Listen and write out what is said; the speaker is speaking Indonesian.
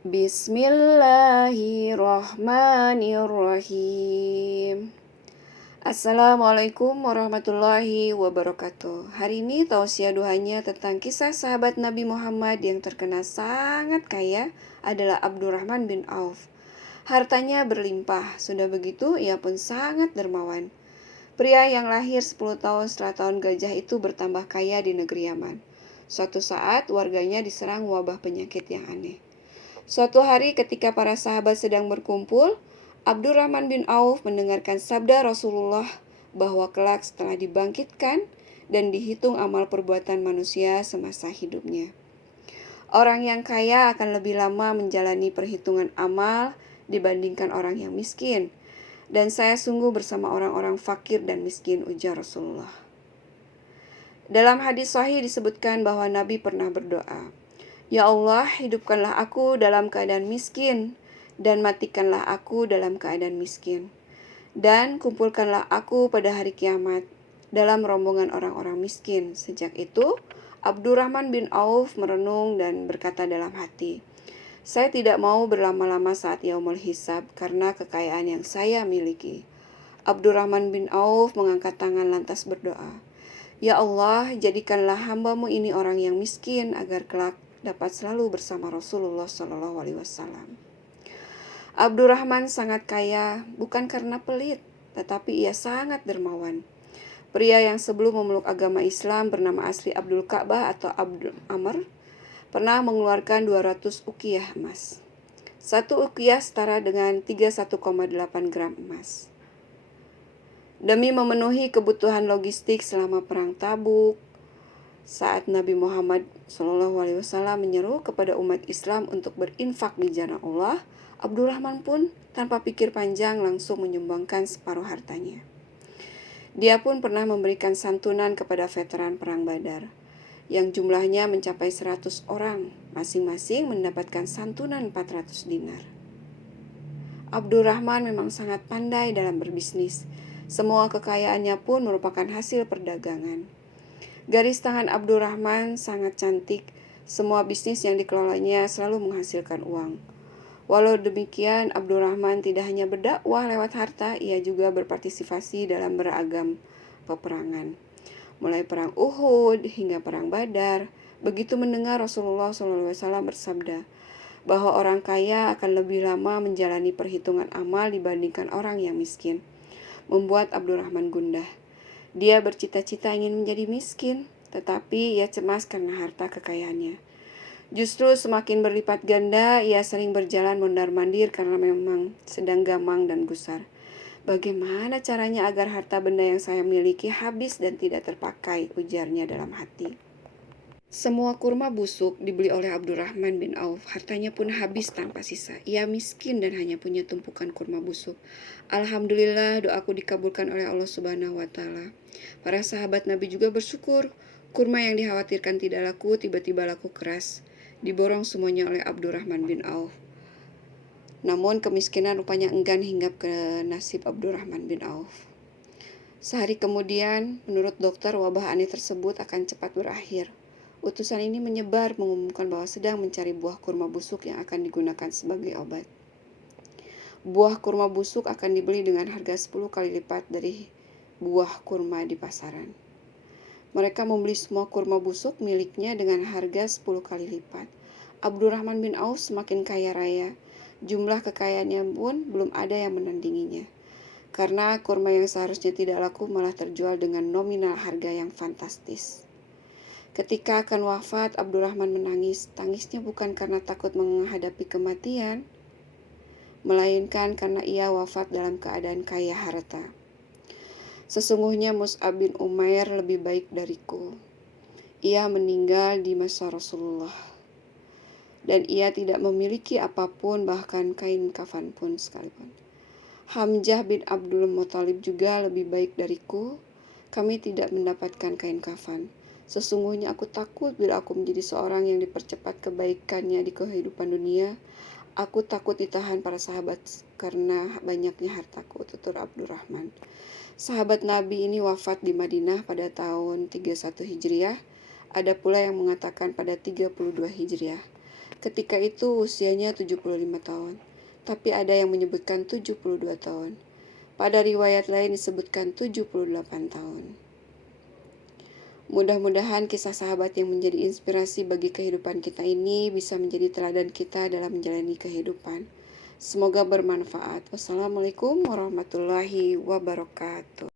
Bismillahirrahmanirrahim. Assalamualaikum warahmatullahi wabarakatuh. Hari ini tausiah duhanya tentang kisah sahabat Nabi Muhammad yang terkenal sangat kaya adalah Abdurrahman bin Auf. Hartanya berlimpah, sudah begitu ia pun sangat dermawan. Pria yang lahir 10 tahun setelah tahun gajah itu bertambah kaya di negeri Yaman. Suatu saat warganya diserang wabah penyakit yang aneh. Suatu hari ketika para sahabat sedang berkumpul, Abdurrahman bin Auf mendengarkan sabda Rasulullah bahwa kelak setelah dibangkitkan dan dihitung amal perbuatan manusia semasa hidupnya, orang yang kaya akan lebih lama menjalani perhitungan amal dibandingkan orang yang miskin. Dan saya sungguh bersama orang-orang fakir dan miskin, ujar Rasulullah. Dalam hadis sahih disebutkan bahwa Nabi pernah berdoa, "Ya Allah, hidupkanlah aku dalam keadaan miskin, dan matikanlah aku dalam keadaan miskin. Dan kumpulkanlah aku pada hari kiamat dalam rombongan orang-orang miskin." Sejak itu, Abdurrahman bin Auf merenung dan berkata dalam hati, "Saya tidak mau berlama-lama saat yaumul hisab karena kekayaan yang saya miliki." Abdurrahman bin Auf mengangkat tangan lantas berdoa, "Ya Allah, jadikanlah hamba-Mu ini orang yang miskin agar kelak dapat selalu bersama Rasulullah SAW." Abdurrahman sangat kaya bukan karena pelit, tetapi ia sangat dermawan. Pria yang sebelum memeluk agama Islam bernama asli Abdul Ka'bah atau Abdul Amr pernah mengeluarkan 200 uqiyah emas. Satu uqiyah setara dengan 31,8 gram emas. Demi memenuhi kebutuhan logistik selama perang Tabuk, saat Nabi Muhammad SAW menyeru kepada umat Islam untuk berinfak di jalan Allah, Abdurrahman pun tanpa pikir panjang langsung menyumbangkan separuh hartanya. Dia pun pernah memberikan santunan kepada veteran perang Badar, yang jumlahnya mencapai 100 orang, masing-masing mendapatkan santunan 400 dinar. Abdurrahman memang sangat pandai dalam berbisnis. Semua kekayaannya pun merupakan hasil perdagangan. Garis tangan Abdurrahman sangat cantik. Semua bisnis yang dikelolanya selalu menghasilkan uang. Walau demikian, Abdurrahman tidak hanya berdakwah lewat harta, ia juga berpartisipasi dalam beragam peperangan. Mulai perang Uhud hingga perang Badar. Begitu mendengar Rasulullah SAW bersabda bahwa orang kaya akan lebih lama menjalani perhitungan amal dibandingkan orang yang miskin, membuat Abdurrahman gundah. Dia bercita-cita ingin menjadi miskin, tetapi ia cemas karena harta kekayaannya. Justru semakin berlipat ganda, ia sering berjalan mondar-mandir karena memang sedang gamang dan gusar. "Bagaimana caranya agar harta benda yang saya miliki habis dan tidak terpakai?" ujarnya dalam hati. Semua kurma busuk dibeli oleh Abdurrahman bin Auf. Hartanya pun habis tanpa sisa. Ia miskin dan hanya punya tumpukan kurma busuk. Alhamdulillah, doaku dikabulkan oleh Allah Subhanahu wa Ta'ala. Para sahabat Nabi juga bersyukur. Kurma yang dikhawatirkan tidak laku tiba-tiba laku keras, diborong semuanya oleh Abdurrahman bin Auf. Namun kemiskinan rupanya enggan hinggap ke nasib Abdurrahman bin Auf. Sehari kemudian, menurut dokter, wabah aneh tersebut akan cepat berakhir. Utusan ini menyebar mengumumkan bahwa sedang mencari buah kurma busuk yang akan digunakan sebagai obat. Buah kurma busuk akan dibeli dengan harga 10 kali lipat dari buah kurma di pasaran. Mereka membeli semua kurma busuk miliknya dengan harga 10 kali lipat. Abdurrahman bin Auf semakin kaya raya. Jumlah kekayaannya pun belum ada yang menandinginya. Karena kurma yang seharusnya tidak laku malah terjual dengan nominal harga yang fantastis. Ketika akan wafat, Abdurrahman menangis. Tangisnya bukan karena takut menghadapi kematian, melainkan karena ia wafat dalam keadaan kaya harta. "Sesungguhnya Mus'ab bin Umair lebih baik dariku. Ia meninggal di masa Rasulullah, dan ia tidak memiliki apapun, bahkan kain kafan pun sekalipun. Hamzah bin Abdul Muthalib juga lebih baik dariku. Kami tidak mendapatkan kain kafan. Sesungguhnya aku takut bila aku menjadi seorang yang dipercepat kebaikannya di kehidupan dunia. Aku takut ditahan para sahabat karena banyaknya hartaku," tutur Abdurrahman. Sahabat Nabi ini wafat di Madinah pada tahun 31 Hijriah. Ada pula yang mengatakan pada 32 Hijriah. Ketika itu usianya 75 tahun, tapi ada yang menyebutkan 72 tahun. Pada riwayat lain disebutkan 78 tahun. Mudah-mudahan kisah sahabat yang menjadi inspirasi bagi kehidupan kita ini bisa menjadi teladan kita dalam menjalani kehidupan. Semoga bermanfaat. Wassalamualaikum warahmatullahi wabarakatuh.